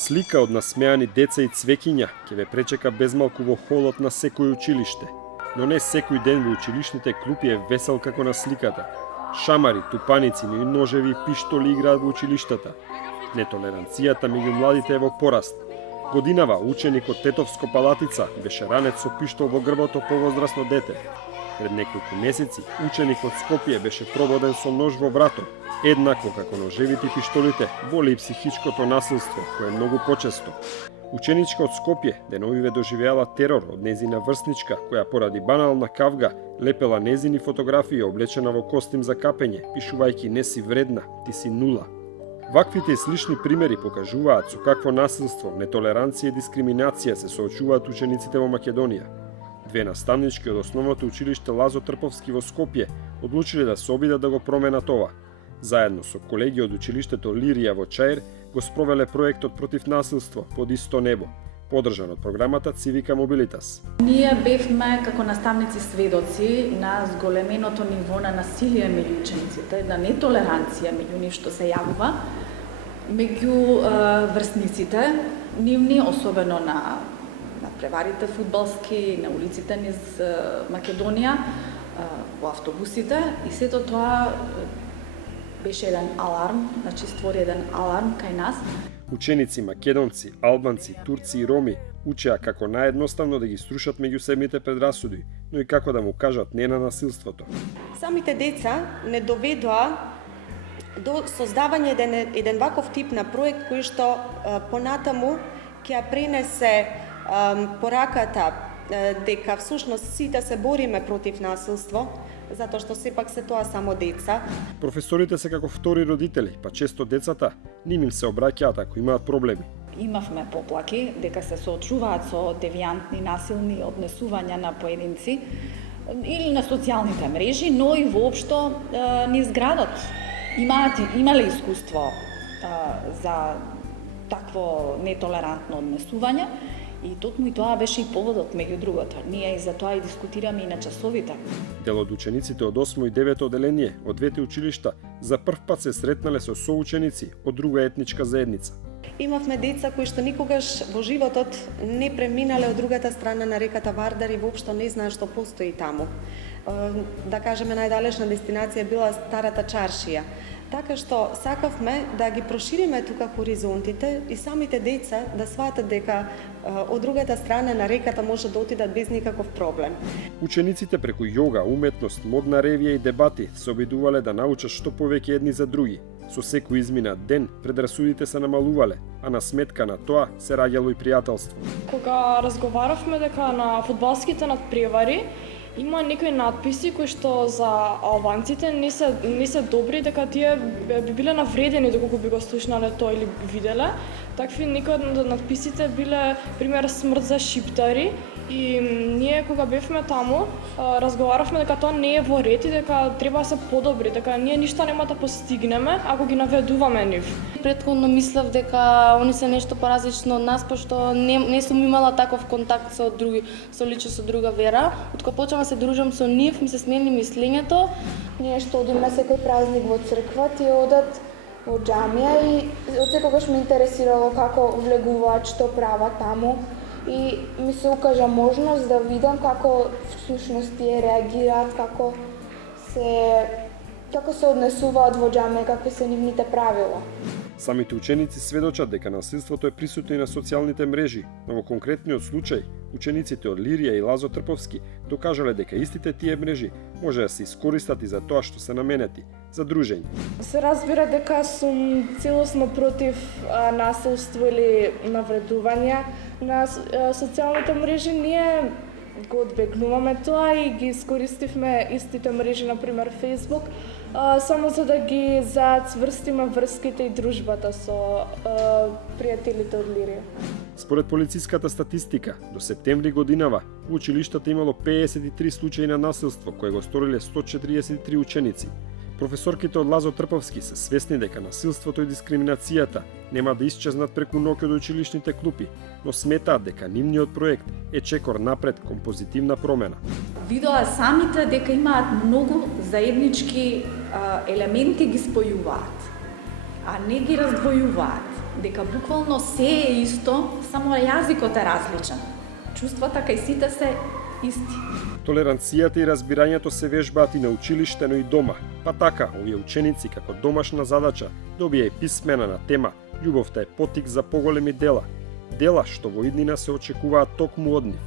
Слика од насмеани деца и цвеќиња ќе ве пречека безмалку во холот на секој училиште. Но не секој ден во училишните клупи е весел како на сликата. Шамари, тупаници, но и ножеви и пиштоли играат во училиштата. Нетолеранцијата меѓу младите е во пораст. Годинава ученик од Тетовско Палатица беше ранет со пиштол во грбото повозрасно дете. Пред неколку месеци ученик од Скопје беше прободен со нож во врато, еднакво како ножевите и пиштолите, боли и психичкото насилство, кое е многу почесто. Ученичка од Скопје деновиве доживеала терор од незина врсничка, која поради банална кавга лепела незини фотографии облечена во костим за капење, пишувајќи "Не си вредна, ти си нула". Ваквите и слични примери покажуваат со какво насилство, нетолеранција и дискриминација се соочуваат учениците во Македонија. Две наставнички од основното училиште Лазо Трповски во Скопје одлучиле да се обидат да го променат ова. Заедно со колеги од училиштето Лирија во Чаир го спровеле проектот против насилство под исто небо, подржан од програмата Цивика Мобилитас. Ние бевме како наставници сведоци на зголеменото ниво на насилие меѓу учениците, на нетолеранција меѓу нив што се јавува, меѓу врсниците, нивни, особено на преварите фудбалски, на улиците низ Македонија, во автобусите, и сето тоа беше еден аларм, значи створи еден аларм кај нас. Ученици македонци, албанци, турци и роми учеа како наједноставно да ги струшат меѓусебните предрасуди, но и како да му кажат не на насилството. Самите деца не доведоа до создавање еден ваков тип на проект кој што понатаму ќе ја пренесе пораката дека всушност сите се бориме против насилство, затоа што сепак се тоа само деца. Професорите се како втори родители, па често децата ним им се обраќаат ако имаат проблеми. Имавме поплаки дека се соочуваат со девијантни, насилни однесувања на поединци или на социјалните мрежи, но и воопшто низ градот. Имале искуство за такво нетолерантно однесување. И токму и тоа беше и поводот меѓу другото. Ние и за тоа и дискутираме и на часовите. Дел од учениците од 8 и 9 оделение од двете училишта за прв пат се сретнале со соученици од друга етничка заедница. Имавме деца кои што никогаш во животот не преминале од другата страна на реката Вардар и воопшто не знаат што постои таму. Да кажеме, најдалечна дестинација била Старата чаршија. Така што сакавме да ги прошириме тука хоризонтите и самите деца да сватат дека од другата страна на реката може да отидат без никаков проблем. Учениците преку јога, уметност, модна ревија и дебати се обидувале да научат што повеќе едни за други. Со секој изминат ден предрасудите се намалувале, а на сметка на тоа се раѓало и пријателство. Кога разговаравме дека на фудбалските надпревари има некои надписи кои што за албанците не се добри, дека тие би биле навредени доколку би го слушнале тоа или виделе. Такви некои од надписите биле, пример, смрт за шиптари, и ние кога бевме таму разговаравме дека тоа не е во ред и дека треба да се подобри, дека ние ништо нема да постигнеме ако ги наведуваме нив. Претходно мислев дека они се нешто поразлично од нас, пошто не сум имала таков контакт со личи со друга вера. Откако почнав да се дружам со нив, ми се смени мислењето. Ние што одиме секој празник во црква, тие одат во џамија и од секогаш ме интересирало како влегуваат, што прават таму. И ми се укажа можност да видам како всушност тие реагираат, како се однесуваат во џамија, какви се нивните правила. Самите ученици сведочат дека насилството е присутно и на социјалните мрежи, но во конкретниот случај, учениците од Лирија и Лазо Трповски докажале дека истите тие мрежи може да се искористат и за тоа што се наменети, за дружење. Се разбира дека сум целосно против насилство или навредување на социјалните мрежи. Ние го одбегнуваме тоа и ги искористивме истите мрежи, например Facebook, само за да ги зацврстиме врските и дружбата со пријателите од Лирија. Според полициската статистика, до септември годинава во училиштата имало 53 случаи на насилство, кои го сториле 143 ученици. Професорките од Лазо Трповски се свесни дека насилството и дискриминацијата нема да исчезнат преку ноќ од училишните клупи, но сметаат дека нивниот проект е чекор напред кон позитивна промена. Видоа самите дека имаат многу заеднички елементи ги спојуваат. а не ги раздвојуваат, дека буквално се е исто, само јазикот е различен. Чувствата кај сите се исти. Толеранцијата и разбирањето се вежбаат и на училиште, но и дома. Па така, овие ученици како домашна задача добија и писмена на тема "Љубовта е потик за поголеми дела". Дела што во иднина се очекуваат токму од нив.